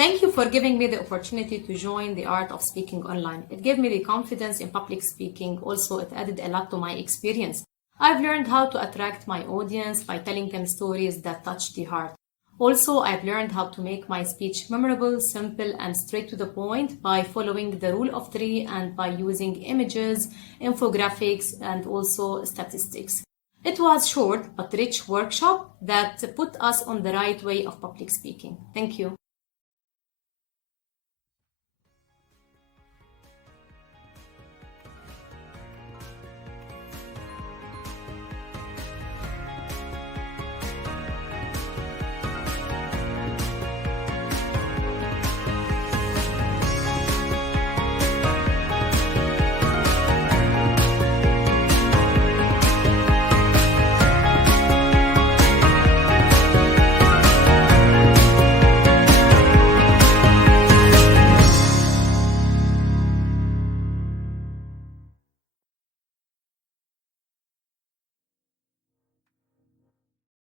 Thank you for giving me the opportunity to join the art of speaking online. It gave me the confidence in public speaking. Also, it added a lot to my experience. I've learned how to attract my audience by telling them stories that touch the heart. Also, I've learned how to make my speech memorable, simple, and straight to the point by following the rule of three and by using images, infographics, and also statistics. It was short but rich workshop that put us on the right way of public speaking. Thank you.